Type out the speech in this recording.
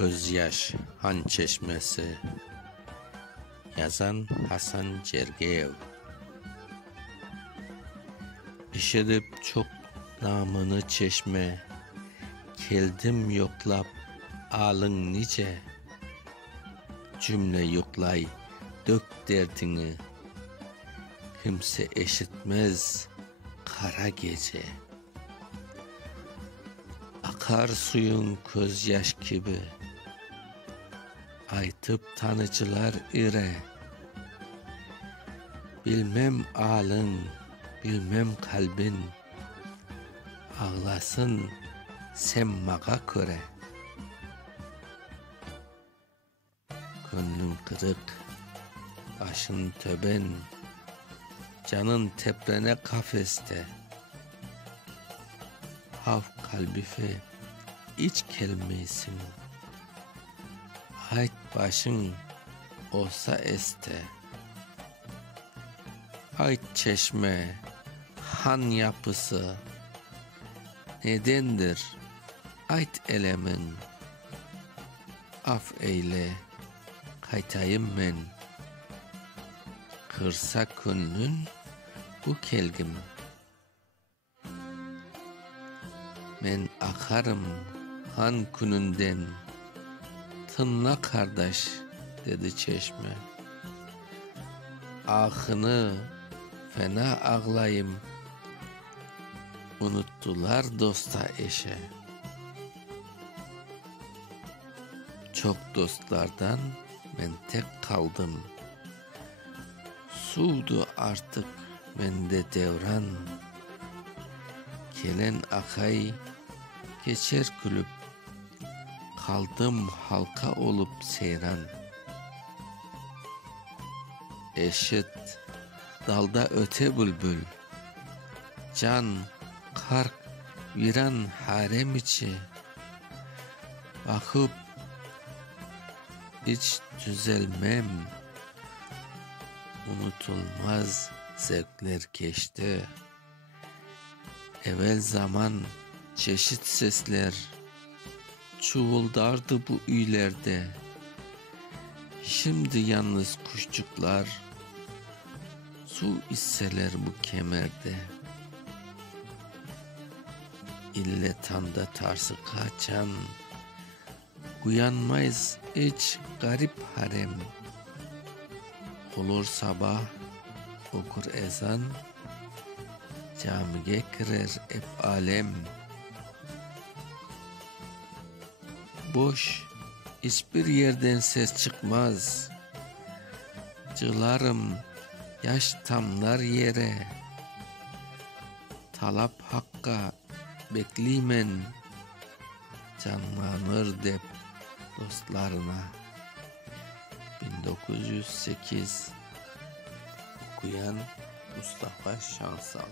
Közyaş Han Çeşmesi. Yazan Hasan Cergeyev. İşedip çok namını çeşme, keldim yoklap alın nice. Cümle yoklay dök derdini, kimse eşitmez kara gece. Akar suyun közyaş gibi, aytıp tanıcılar ire. Bilmem alın, bilmem kalbin, ağlasın sen maga köre. Gönlün kırık, başın töben, canın teprene kafeste. Hav kalbife iç kelmeysin, hayt başın olsa este. Hayt çeşme, han yapısı, nedendir ayt elemin. Af eyle, kaytayım men, kırsa könlün bu kelgim. Men akarım han gününden, tınla kardeş dedi çeşme. Ahını fena ağlayım, unuttular dosta eşe. Çok dostlardan ben tek kaldım, sudu artık bende devran. Gelen akay geçer gülüp, kaldım halka olup seyran. Eşit dalda öte bülbül, can kark viran harem içi. Bakıp hiç düzelmem, unutulmaz zevkler geçti. Evvel zaman çeşit sesler çuvaldardı bu üylerde. Şimdi yalnız kuşçuklar su içseler bu kemerde. İlle tanda tarsı kaçan, uyanmayız hiç garip harem. Olur sabah okur ezan, camiye girer hep alem. Boş hiçbir yerden ses çıkmaz, cılarım yaş tamlar yere. Talap hakka beklimen, canlanır dep dostlarına. 1908. Okuyan Mustafa Şansal.